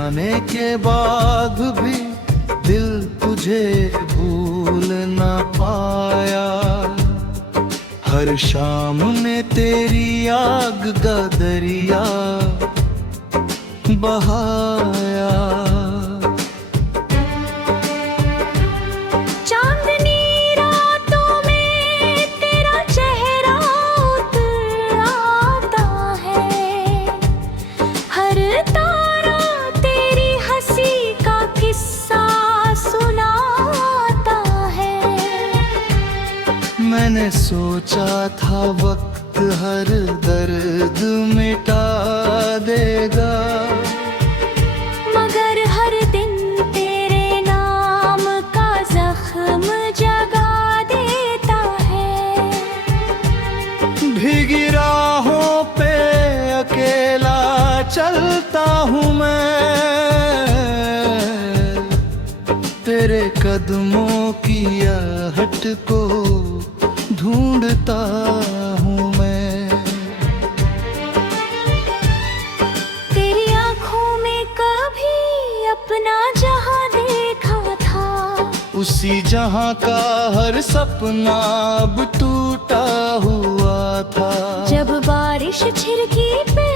जाने के बाद भी दिल तुझे भूल ना पाया। हर शाम ने तेरी आग का दरिया बहाया। चांदनी रातों में तेरा चेहरा उतर आता है। हर तारा तेरी हंसी का किस्सा सुनाता है। मैंने सोचा था वक्त हर दर्द मिटा देगा, मगर हर दिन तेरे नाम का जख्म जगा देता है। भीगी राहों पे अकेला चलता हूँ मैं, तेरे कदमों की आहट को ढूंढता हूँ मैं। तेरी आँखों में कभी अपना जहां देखा था, उसी जहां का हर सपना अब टूटा हुआ था। जब बारिश छिड़की पे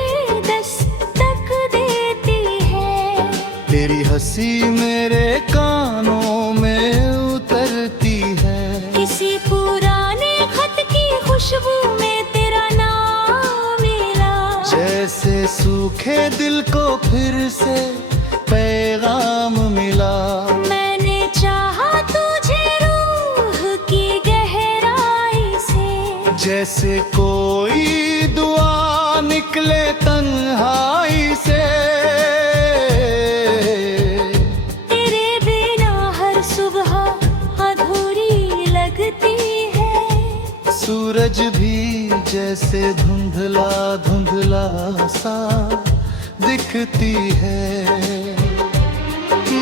दस्तक देती है, तेरी हंसी मेरे कानों में उतरती है। किसी पुराने खत की खुशबू में तेरा नाम मिला। जैसे सूखे दिल को फिर से पैगाम मिला। मैंने चाहा तुझे रूह की गहराई से, जैसे कोई दुआ निकले तन्हाई से। तेरे बिना हर सुबह अधूरी लगती है। सूरज भी जैसे धुंधला धुंधला सा दिखती है।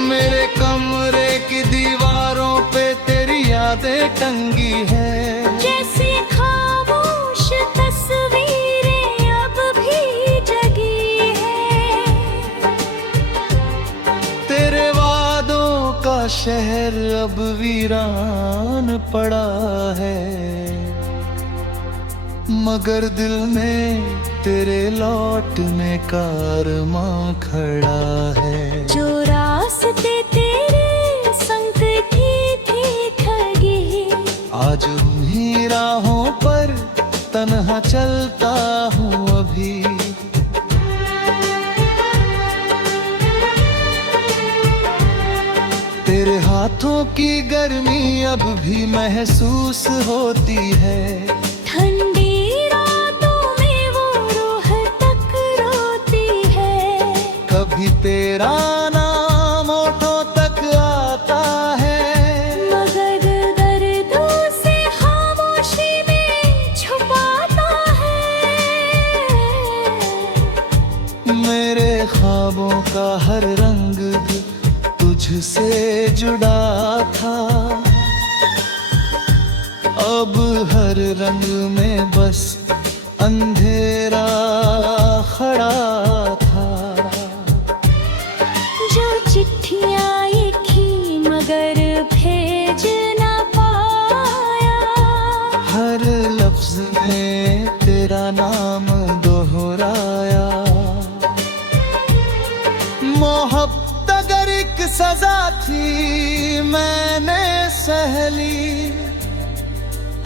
मेरे कमरे की दीवारों पे तेरी यादें टंगी है। जैसे खामोश तस्वीरें अब भी जगी है। तेरे वादों का शहर अब वीरान पड़ा है, मगर दिल में तेरे लौटने का अरमां खड़ा है। जो रास्ते तेरे संग थी खगी, आज उन्हीं राहों पर तन्हा चलता हूँ अभी। तेरे हाथों की गर्मी अब भी महसूस होती है। ठंडी रातों में वो रूह तक रोती है। कभी तेरा नाम होठों तक आता है, मगर दर्दों से खामोशी में छुपाता है। मेरे ख्वाबों का हर रंग भी तुझसे जुड़ा था। अब हर रंग में बस अंधेरा खड़ा था। जो चिट्ठियाँ लिखी मगर भेज ना पाया, हर लफ्ज में तेरा नाम दोहराया। मोहब्बत अगर एक सजा थी मैंने सह ली,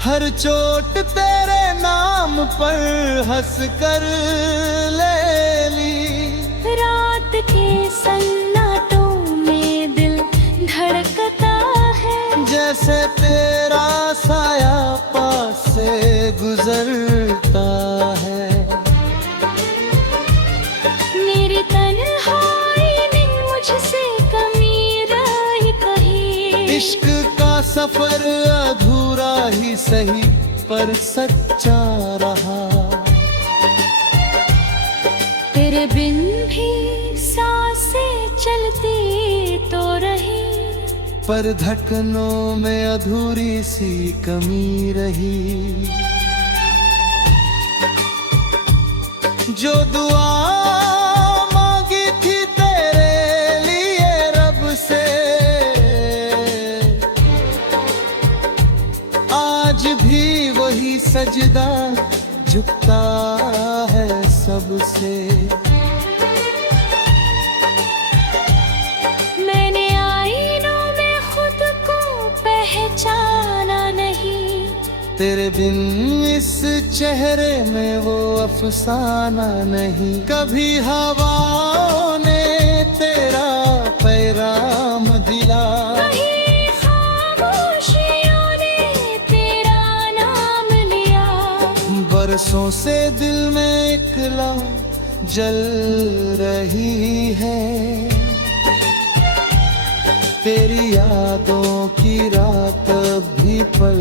हर चोट तेरे नाम पर हंस कर ले ली। रात के सन्नाटों में दिल धड़कता है। जैसे तेरा साया पास से गुजरता है। मेरी तन्हाई ने मुझसे कमी रही कही। इश्क का सफर अधूरा ही सही पर सच्चा रहा। तेरे बिन भी सांसें चलती तो रही, पर धड़कनों में अधूरी सी कमी रही। जो दुआ मांगी थी तेरे आज भी वही सजदा झुकता है सबसे। मैंने आईनों में खुद को पहचाना नहीं, तेरे बिन इस चेहरे में वो अफसाना नहीं। कभी हवाओं ने तेरा पैगाम दिला, कहीं खामोशियों ने तेरा नाम लिया। बरसों से दिल में एक लौ जल रही है, तेरी यादों की रात भी पल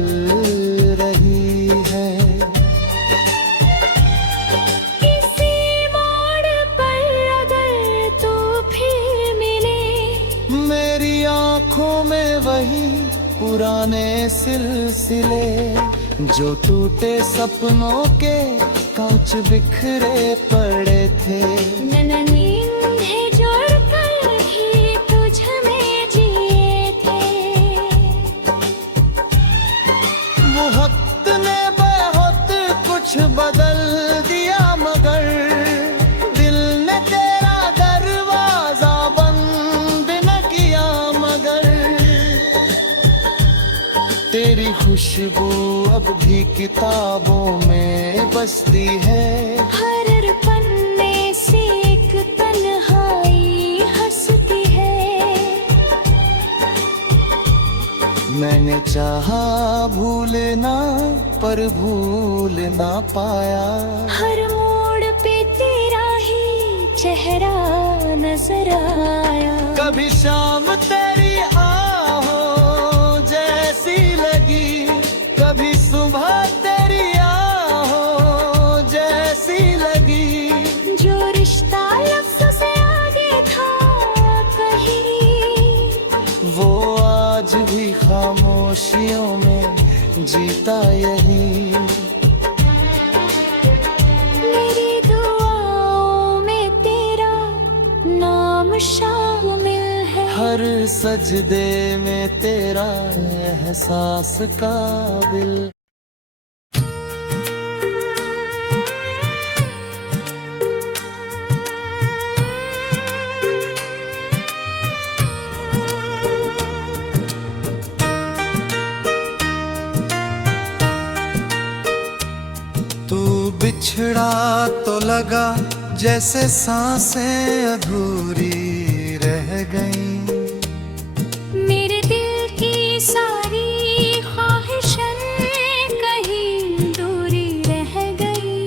रही है। किसी मोड़ पर अगर तू फिर मिले, मेरी आँखों में वही पुराने सिलसिले, जो टूटे सपनों के कांच बिखरे पड़े थे। नींदें जोड़कर ही तुझ में जिए थे। वो वक्त ने बहुत कुछ बदल दिया, मगर दिल ने तेरा दरवाजा बंद न किया। मगर तेरी खुशबू अब भी किताबों में बसती है। हर पन्ने से एक तन्हाई हंसती है। मैंने चाहा भूलना पर भूल ना पाया। हर मोड़ पे तेरा ही चेहरा नजर आया। कभी शाम तेरी आहों जैसी लगी, कभी सुबह तेरी आहों जैसी लगी। जो रिश्ता लफ्ज़ों से आगे था कहीं, वो आज भी खामोशियों में जीता यही। मेरी दुआओं में तेरा नाम शामिल है। हर सजदे में तेरा एहसास काबिल। तू बिछड़ा तो लगा जैसे सांसें अधूरी रह गईं। मेरे दिल की सारी ख्वाहिशें कहीं दूरी रह गई।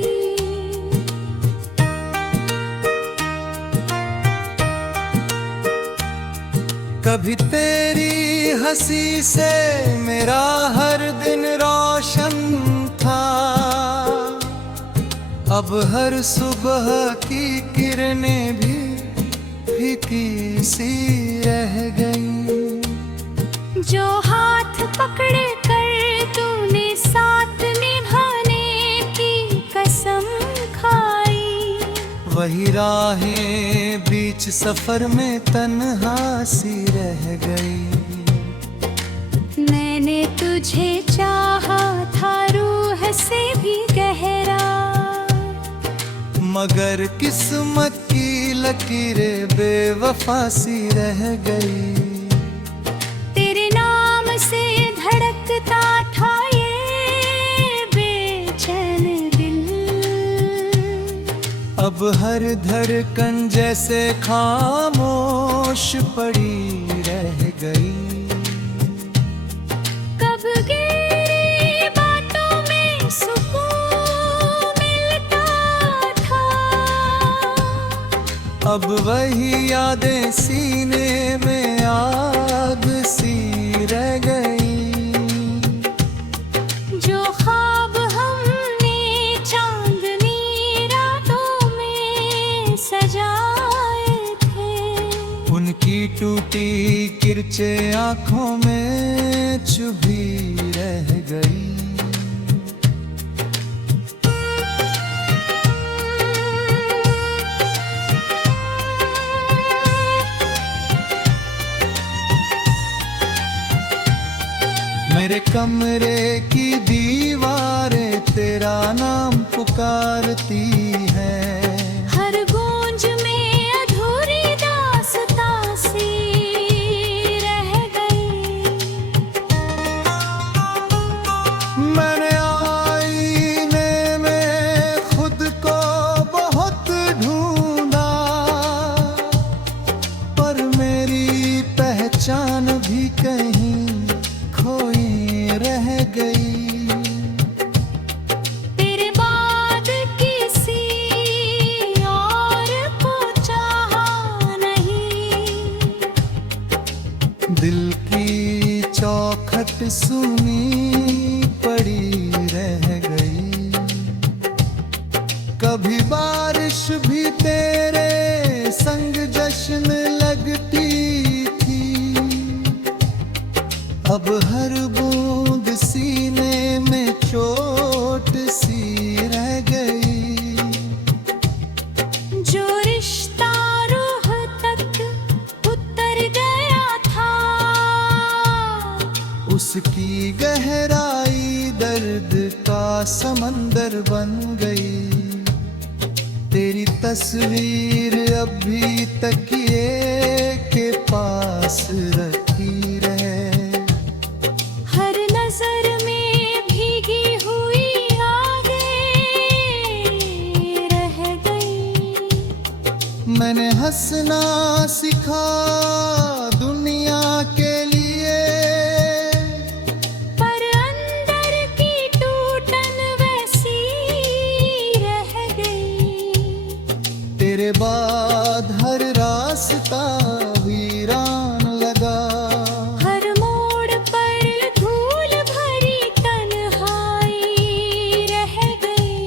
कभी तेरी हंसी से मेरा हर दिन रोशन था, अब हर सुबह की किरणें भी फीकी सी रह गईं। जो हाथ पकड़ कर तूने साथ निभाने की कसम खाई, वही राहें बीच सफर में तन्हा सी रह गई। मैंने तुझे चाहा था रूह से भी गहरा, मगर किस्मत की लकीरें बेवफा सी रह गई। तेरे नाम से धड़कता था ये बेचैन दिल, अब हर धड़कन जैसे खामोश पड़ी रह गई। कब गहरी बातों में सुकून मिलता था, अब वही यादें सीने में आग सी रह गई। जो ख्वाब हमने चांदनी रातों में सजाए थे, उनकी टूटी किरचे आंखों में चुभी रह गई। मेरे कमरे की दीवारें तेरा नाम पुकारती हैं। हर गूंज में अधूरी दास्तां सी रह गई। मैंने आईने में खुद को बहुत ढूंढा, पर मेरी पहचान भी कहीं खोई रह गई। तेरे बाद किसी और को चाहा नहीं। दिल की चौखट सुनी पड़ी रह गई। कभी बारिश भी तेरे संग जश्न लगती थी, अब हर बूंद सीने में चोट सी रह गई। जो रिश्ता रूह तक उतर गया था, उसकी गहराई दर्द का समंदर बन गई। तेरी तस्वीर अब भी तकिए के पास रखी रहे। हर नजर में भीगी हुई आगे रह गई। मैंने हंसना सिखा दुनिया के लिए, पर अंदर की टूटन वैसी रह गई। तेरे बाद हर रास्ता वीरान लगा। हर मोड़ पर धूल भरी तन्हाई रह गई।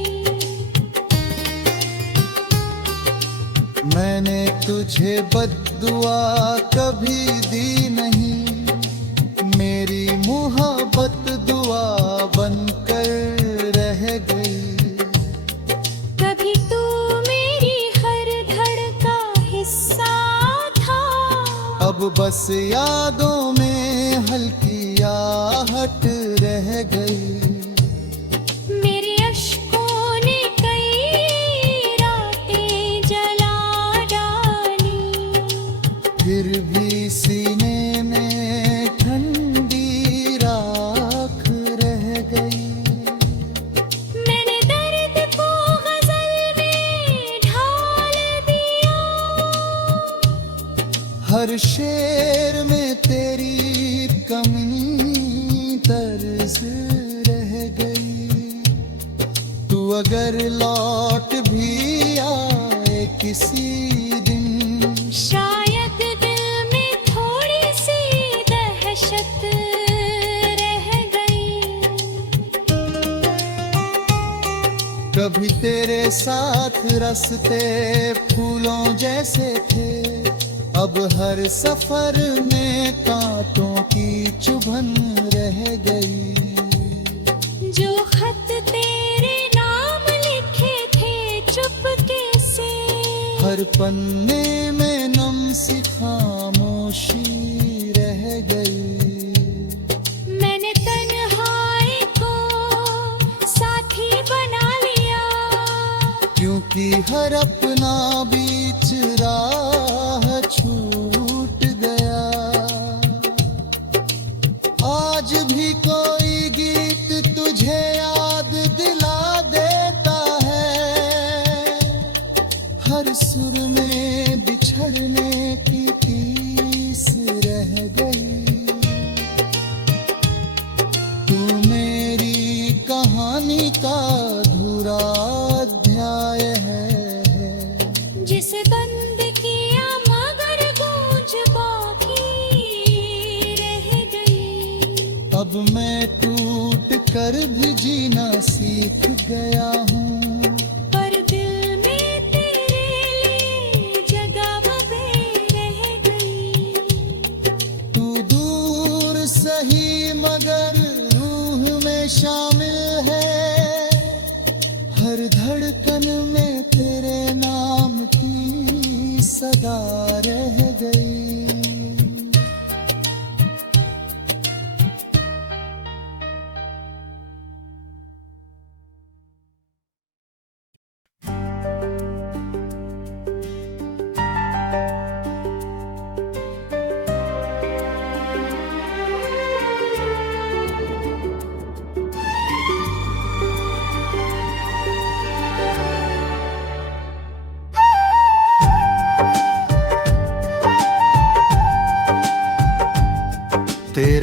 मैंने तुझे बद्दुआ कभी दी नहीं, मेरी मोहब्बत दुआ बनकर रह गई। कभी तू मेरी हर धड़ का हिस्सा था, अब बस यादों में हल्की आहट रह गई। मेरे अश्कों ने कई रातें जला डाली। फिर भी सीने में ठंडी राख रह गई। मैंने दर्द को गजल में ढाल दिया। हर शेर में तेरी कमी तर्ज रह गई। तू अगर लौट भी आए किसी दिन, शायद दिल में थोड़ी सी दहशत रह गई। कभी तेरे साथ रास्ते फूलों जैसे थे, अब हर सफर में कांटों की चुभन रह गई। जो खत तेरे नाम लिखे थे चुपके से, हर पन्ने में नम सी खामोशी रह गई। मैंने तन्हाई को साथी बना लिया। क्योंकि हर अपना बीच राह छूट गया। आज भी कोई गीत तुझे याद दिला देता है। हर सुर में बिछड़ने की टीस रह गई। तू मेरी कहानी का अधूरा अध्याय है, जिसे बंद किया मगर गूंज बाकी रह गई। अब मैं टूट कर भी जीना सीख गया हूँ। पर दिल में तेरे लिए जगह रह गई। तू दूर सही मगर रूह में शामिल है। हर धड़कन में तेरे नाम की सदा रह गई।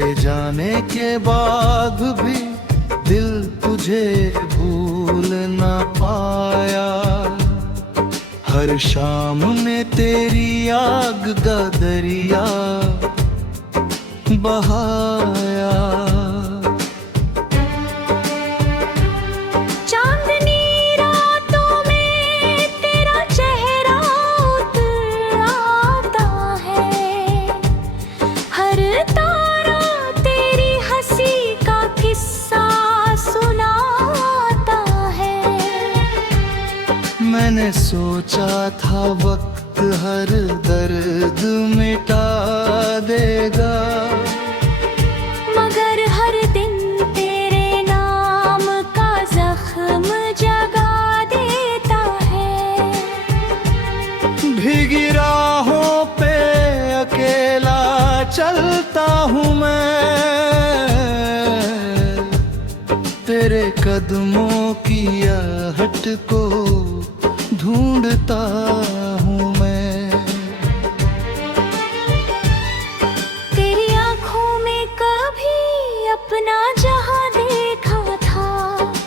तेरे जाने के बाद भी दिल तुझे भूल ना पाया। हर शाम ने तेरी आग का दरिया बहाया। चांदनी रातों में तेरा चेहरा उतर आता है। हर तारा तेरी हंसी का किस्सा सुनाता है। मैंने सोचा था वक्त हर दर्द मिटा देगा, मगर हर दिन तेरे नाम का जख्म जगा देता है। भीगी राहों पे अकेला चलता हूँ मैं, तेरे कदमों की आहट को ढूंढता हूँ मैं। तेरी आँखों में कभी अपना जहां देखा था,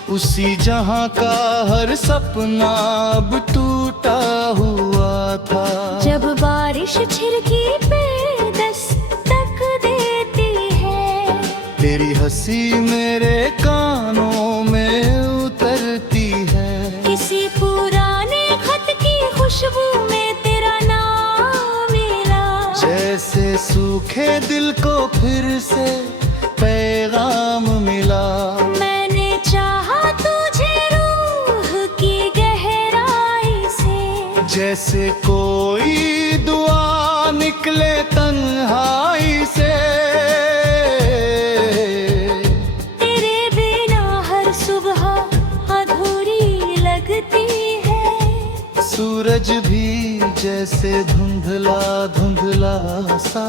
उसी जहां का हर सपना अब टूटा हुआ था। जब बारिश छिड़की पे दस्तक देती है, तेरी हंसी मेरे कानों में उतरती है। किसी पुराने खत की खुशबू में तेरा नाम मिला। जैसे सूखे दिल को फिर से पैगाम मिला। मैंने चाहा तुझे रूह की गहराई से, जैसे कोई दुआ निकले तन्हाई से। तेरे बिना हर सुबह अधूरी लगती है। सूरज भी जैसे धुंधला धुंधला सा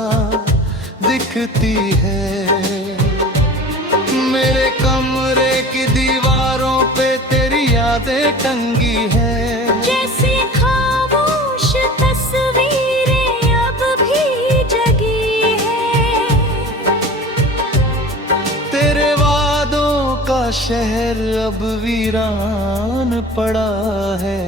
दिखती है। मेरे कमरे की दीवारों पे तेरी यादें टंगी है। जैसी खामोश तस्वीरें अब भी जगी है। तेरे वादों का शहर अब वीरान पड़ा है,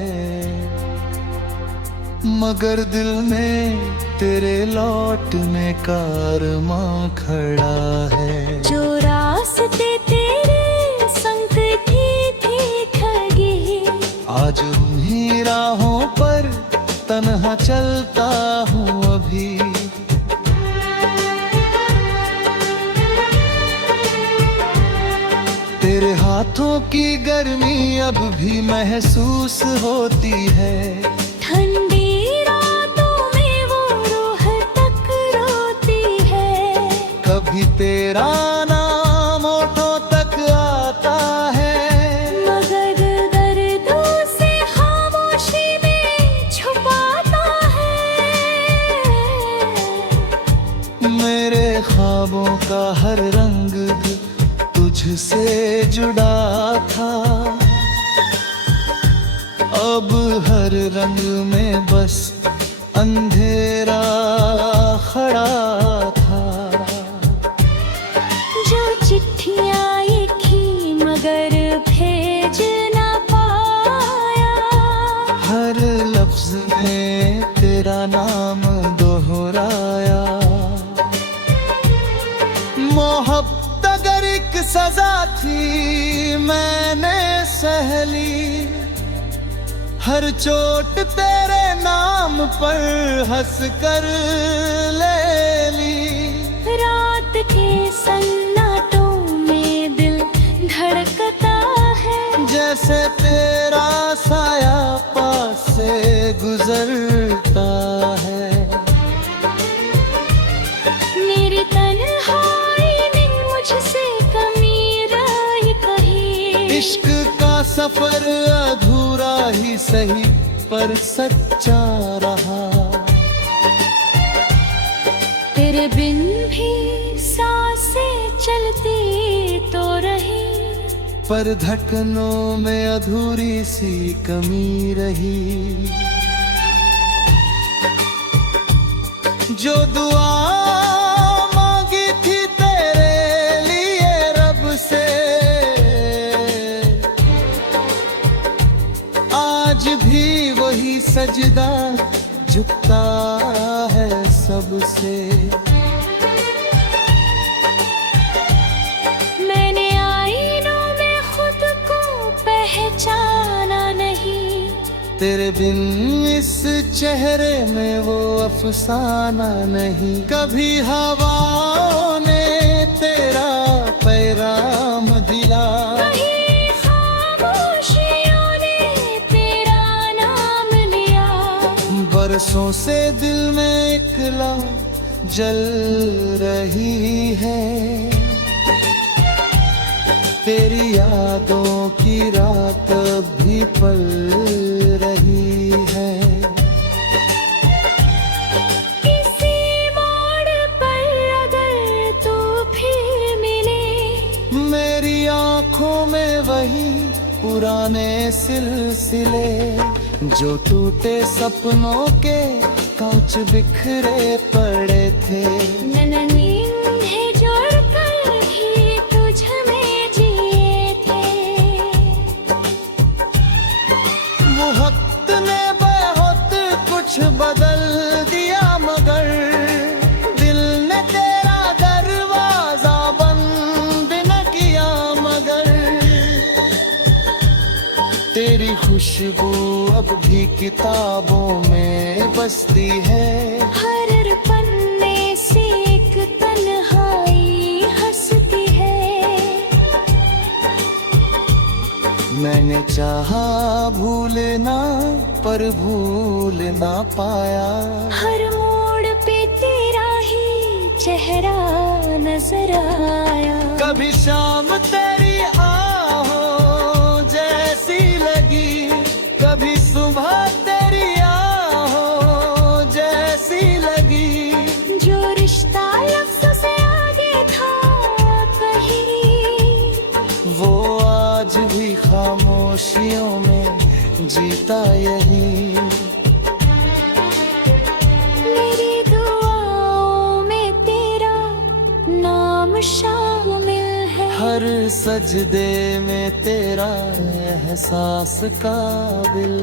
मगर दिल में तेरे लौटने का अरमां खड़ा है। जो रास्ते तेरे संग थी खगी, आज उन्हीं राहों पर तन्हा चलता हूँ अभी। तेरे हाथों की गर्मी अब भी महसूस होती है। ठंडी रातों में वो रूह तक रोती है। कभी तेरा नाम होठों तक आता है, मगर दर्दों से खामोशी में छुपाता है। मेरे ख्वाबों का हर रंग तुझसे जुड़ा था। अब हर रंग में बस अंधेरा खड़ा था। जो चिट्ठियाँ लिखी मगर भेज ना पाया, हर लफ्ज में तेरा नाम दोहराया। मोहब्बत अगर एक सजा थी मैंने सह ली, हर चोट तेरे नाम पर हंस कर ले ली। रात के सन्नाटों में दिल धड़कता है। जैसे तेरा साया पास से गुजरता है। मेरी तन्हाई में मुझसे कमी रही कहीं। इश्क का सफर अधूरा ही सही पर सच्चा रहा। तेरे बिन भी सांसें चलती तो रही, पर धड़कनों में अधूरी सी कमी रही। जो दुआ मांगी थी तेरे सजदा झुकता है सबसे। मैंने आईनों में खुद को पहचाना नहीं, तेरे बिन इस चेहरे में वो अफसाना नहीं। कभी हवाओं ने तेरा पैगाम दिला, कहीं खामोशियों ने तेरा नाम लिया। बरसों से दिल में एक लौ जल रही है, तेरी यादों की रात भी पल रही है। किसी मोड़ पर अगर तू फिर मिले, मेरी आंखों में वही पुराने सिलसिले, जो टूटे सपनों के कांच बिखरे पड़े थे। नींदें जोड़कर ही तुझ में जिए थे। वो वक्त ने बहुत कुछ बदल दिया, मगर दिल ने तेरा दरवाजा बंद न किया। मगर तेरी खुशबू अब भी किताबों में बसती है। हर पन्ने से एक तन्हाई हंसती है। मैंने चाहा भूलना पर भूल ना पाया। हर मोड़ पे तेरा ही चेहरा नजर आया। कभी शाम तेरी आहों जैसी लगी, कभी सुबह तेरी आहों जैसी लगी। जो रिश्ता लफ्ज़ों से आगे था कहीं, वो आज भी खामोशियों में जीता यही। मेरी दुआओं में तेरा नाम शामिल है। हर सजदे में तेरा एहसास काबिल।